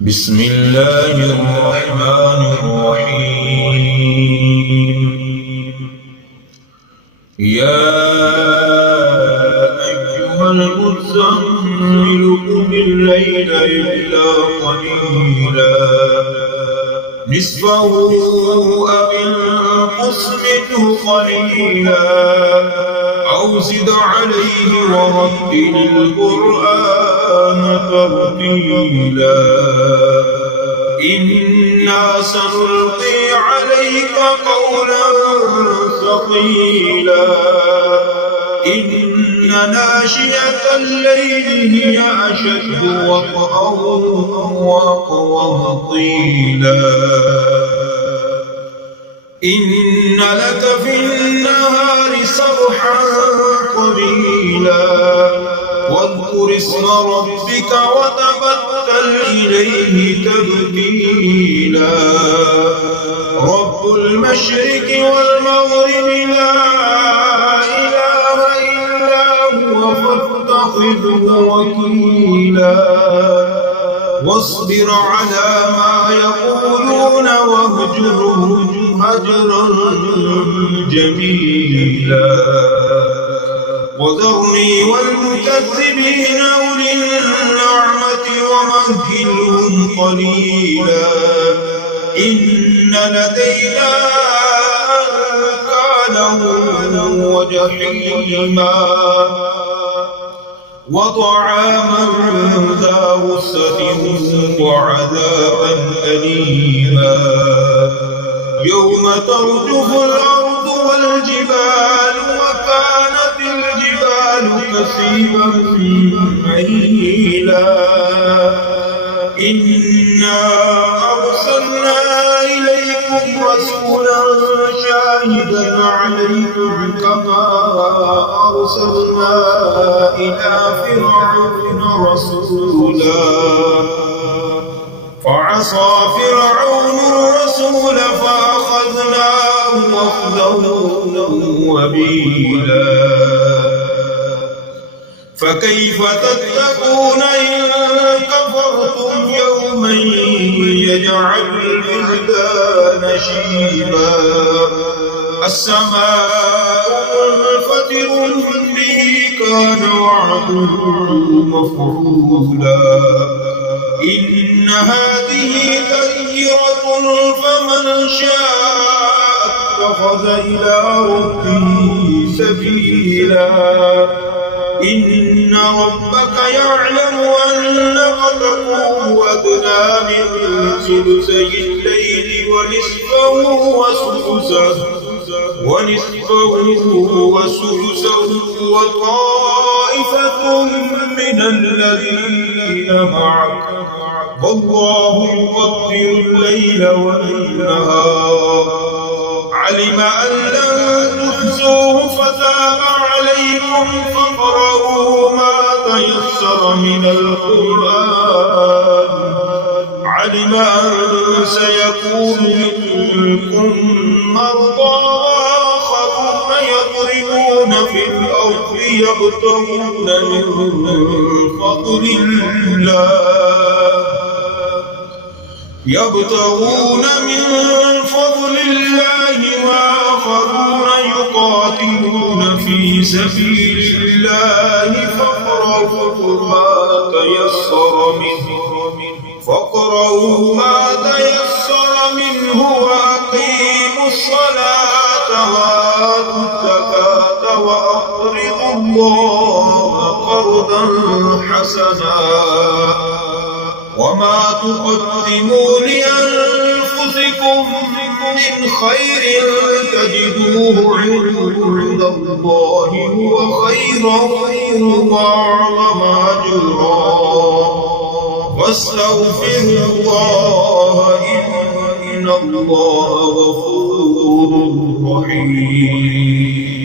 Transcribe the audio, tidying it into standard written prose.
بسم الله الرحمن الرحيم. يا أيها المزمل قم الليل إلا قليلا نصفه أو انقص منه قليلا أو زد عليه ورتل القرآن ترتيلا إنا سنلقي عليك قولا ثقيلا إن ناشئة الليل هي أشد وطئا وأقوم قيلا إن لك في النهار سبحا طويلا واذكر اسم ربك وتبتل إليه تبتيلا رب المشرق والمغرب لا إله إلا هو فاتخذه وكيلا واصبر على ما يقولون واهجرهم هجرا جميلا وذرني والمكذبين أولي النعمة ومهلهم قليلا إن لدينا أنكالا وجحيما وطعاما ذا غصة وعذابا أليما يوم ترجف الأرض والجبال وكانت الجبال كثيبا مهيلا إنا أرسلنا إليكم رسولا شاهدا عليكم كما أرسلنا إلى فرعون رسولا فعصى فرعون الرسول فأخذناه أخذا وبيلا فكيف تتقون إن كفرتم يوما يجعل الولدان شيبا السماء منفطر به كان وعده مفعولا إن هذه تذكرة فمن شاء اتخذ إلى ربه سبيلا إن ربك يعلم أنك تقوم أدنى من ثلثي الليل ونصفه وسدسه وطائفة من الذين معك والله يقدر الليل والنهار علم أن لن تحصوه فتاب عليكم فاقرؤوا ما تيسر من القرآن علم أن سيكون منكم مرضى وآخرون يضربون في الأرض يبتغون من فضل الله وآخرون يقاتلون في سبيل الله فاقرؤوا ما تيسر منه وأقيموا الصلاة وآتوا الزكاة وأقرضوا الله قرضا حسنا وما تقدموا لأنفسكم من خير تجدوه عند الله هو خيرا وأعظم أجرا واستغفروا الله إن الله غفور رحيم.